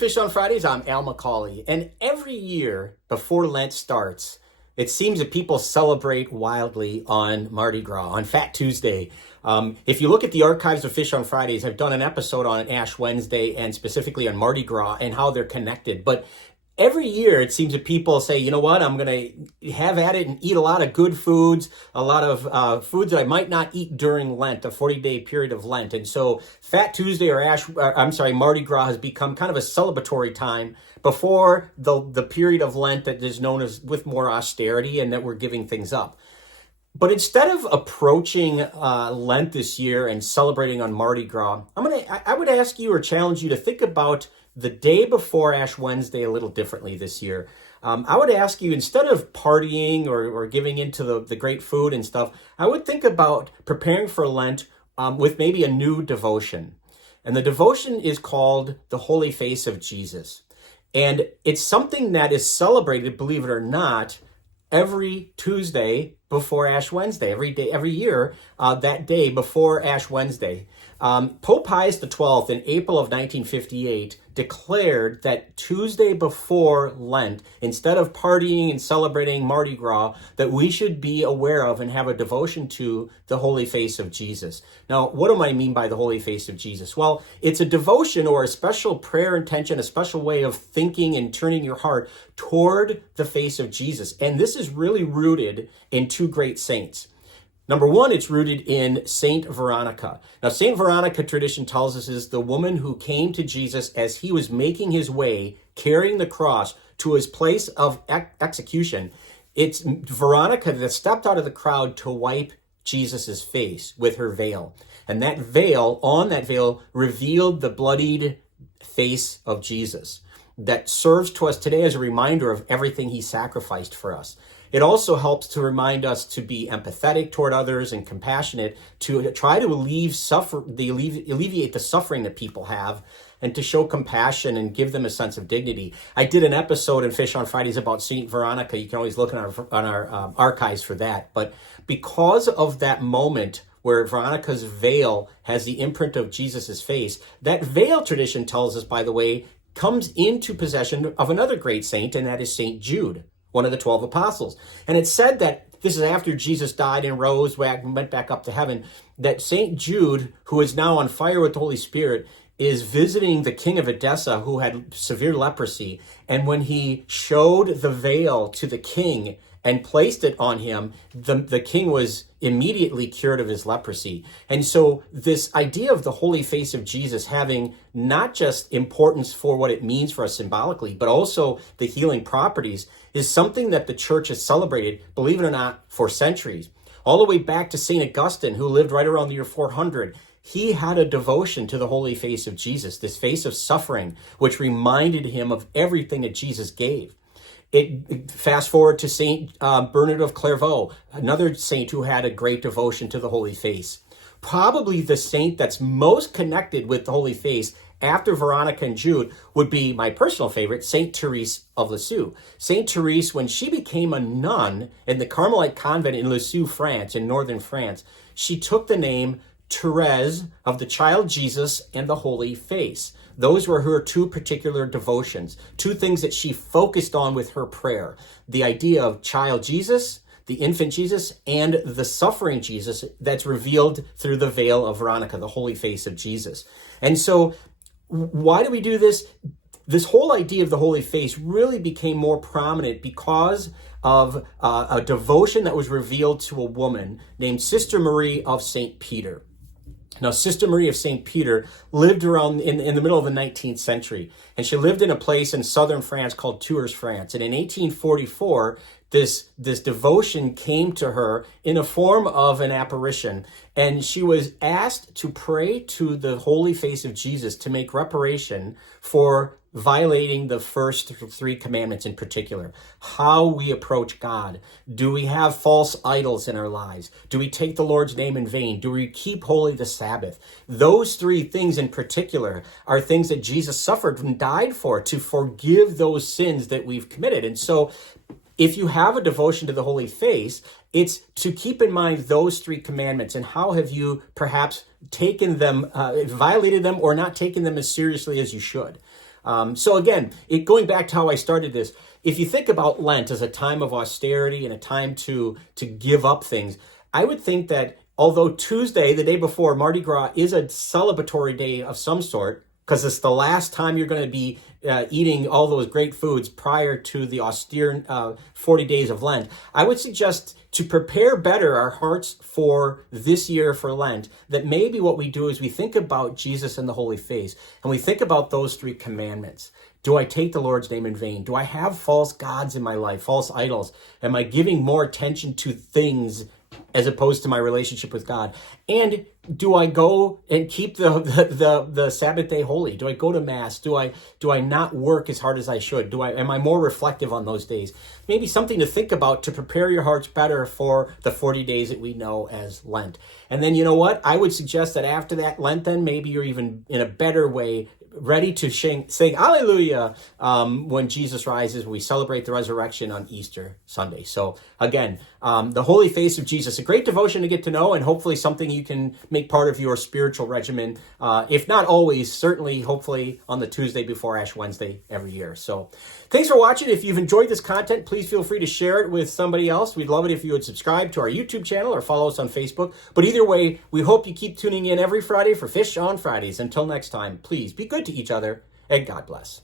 Fish on Fridays. I'm Al McCauley. And every year before Lent starts, it seems that people celebrate wildly on Mardi Gras, on Fat Tuesday. If you look at the archives of Fish on Fridays, I've done an episode on Ash Wednesday and specifically on Mardi Gras and how they're connected. But every year, it seems that people say, you know what, I'm going to have at it and eat a lot of good foods, a lot of foods that I might not eat during Lent, a 40-day period of Lent. And so Fat Tuesday Mardi Gras has become kind of a celebratory time before the period of Lent that is known as with more austerity and that we're giving things up. But instead of approaching Lent this year and celebrating on Mardi Gras, I would ask you or challenge you to think about the day before Ash Wednesday a little differently this year. I would ask you, instead of partying or giving into the great food and stuff, I would think about preparing for Lent with maybe a new devotion. And the devotion is called the Holy Face of Jesus. And it's something that is celebrated, believe it or not, every Tuesday before Ash Wednesday, every year, that day before Ash Wednesday. Pope Pius XII in April of 1958 declared that Tuesday before Lent, instead of partying and celebrating Mardi Gras, that we should be aware of and have a devotion to the Holy Face of Jesus. Now, what do I mean by the Holy Face of Jesus? Well, it's a devotion or a special prayer intention, a special way of thinking and turning your heart toward the face of Jesus. And this is really rooted in two great saints. Number one, it's rooted in Saint Veronica. Now, Saint Veronica, tradition tells us, is the woman who came to Jesus as he was making his way, carrying the cross to his place of execution. It's Veronica that stepped out of the crowd to wipe Jesus's face with her veil. And that veil, on that veil, revealed the bloodied face of Jesus that serves to us today as a reminder of everything he sacrificed for us. It also helps to remind us to be empathetic toward others and compassionate, to try to alleviate the suffering that people have, and to show compassion and give them a sense of dignity. I did an episode in Fish on Fridays about Saint Veronica. You can always look on our archives for that. But because of that moment where Veronica's veil has the imprint of Jesus's face, that veil, tradition tells us, by the way, comes into possession of another great saint, and that is Saint Jude, one of the 12 apostles. And it's said that this is after Jesus died and rose, went back up to heaven, that Saint Jude, who is now on fire with the Holy Spirit, is visiting the king of Edessa who had severe leprosy. And when he showed the veil to the king and placed it on him, the king was immediately cured of his leprosy. And so this idea of the Holy Face of Jesus having not just importance for what it means for us symbolically, but also the healing properties is something that the church has celebrated, believe it or not, for centuries. All the way back to St. Augustine, who lived right around the year 400. He had a devotion to the Holy Face of Jesus, this face of suffering, which reminded him of everything that Jesus gave. Fast forward to Saint Bernard of Clairvaux, another saint who had a great devotion to the Holy Face. Probably the saint that's most connected with the Holy Face after Veronica and Jude would be my personal favorite, Saint Therese of Lisieux. Saint Therese, when she became a nun in the Carmelite convent in Lisieux, France, in northern France, she took the name Therese of the Child Jesus and the Holy Face. Those were her two particular devotions, two things that she focused on with her prayer. The idea of child Jesus, the infant Jesus, and the suffering Jesus that's revealed through the veil of Veronica, the Holy Face of Jesus. And so why do we do this? This whole idea of the Holy Face really became more prominent because of a devotion that was revealed to a woman named Sister Marie of St. Peter. Now, Sister Marie of St. Peter lived around in the middle of the 19th century, and she lived in a place in southern France called Tours, France. And in 1844, this devotion came to her in a form of an apparition, and she was asked to pray to the Holy Face of Jesus to make reparation for violating the first three commandments in particular. How we approach God. Do we have false idols in our lives? Do we take the Lord's name in vain? Do we keep holy the Sabbath? Those three things in particular are things that Jesus suffered and died for, to forgive those sins that we've committed. And so if you have a devotion to the Holy Face, it's to keep in mind those three commandments and how have you perhaps taken them, violated them, or not taken them as seriously as you should. So again, going back to how I started this, if you think about Lent as a time of austerity and a time to give up things, I would think that although Tuesday, the day before Mardi Gras, is a celebratory day of some sort, because it's the last time you're going to be eating all those great foods prior to the austere 40 days of Lent, I would suggest to prepare better our hearts for this year for Lent, that maybe what we do is we think about Jesus and the Holy Face, and we think about those 3 commandments. Do I take the Lord's name in vain? Do I have false gods in my life, false idols? Am I giving more attention to things as opposed to my relationship with God? And do I go and keep the Sabbath day holy? Do I go to Mass? Do I not work as hard as I should? Am I more reflective on those days? Maybe something to think about to prepare your hearts better for the 40 days that we know as Lent. And then, you know what? I would suggest that after that Lent, then maybe you're even in a better way ready to sing Alleluia when Jesus rises. We celebrate the resurrection on Easter Sunday. So again, the Holy Face of Jesus, a great devotion to get to know, and hopefully something you can make part of your spiritual regimen. If not always, certainly, hopefully on the Tuesday before Ash Wednesday every year. So thanks for watching. If you've enjoyed this content, please feel free to share it with somebody else. We'd love it if you would subscribe to our YouTube channel or follow us on Facebook. But either way, we hope you keep tuning in every Friday for Fish on Fridays. Until next time, please be good to each other, and God bless.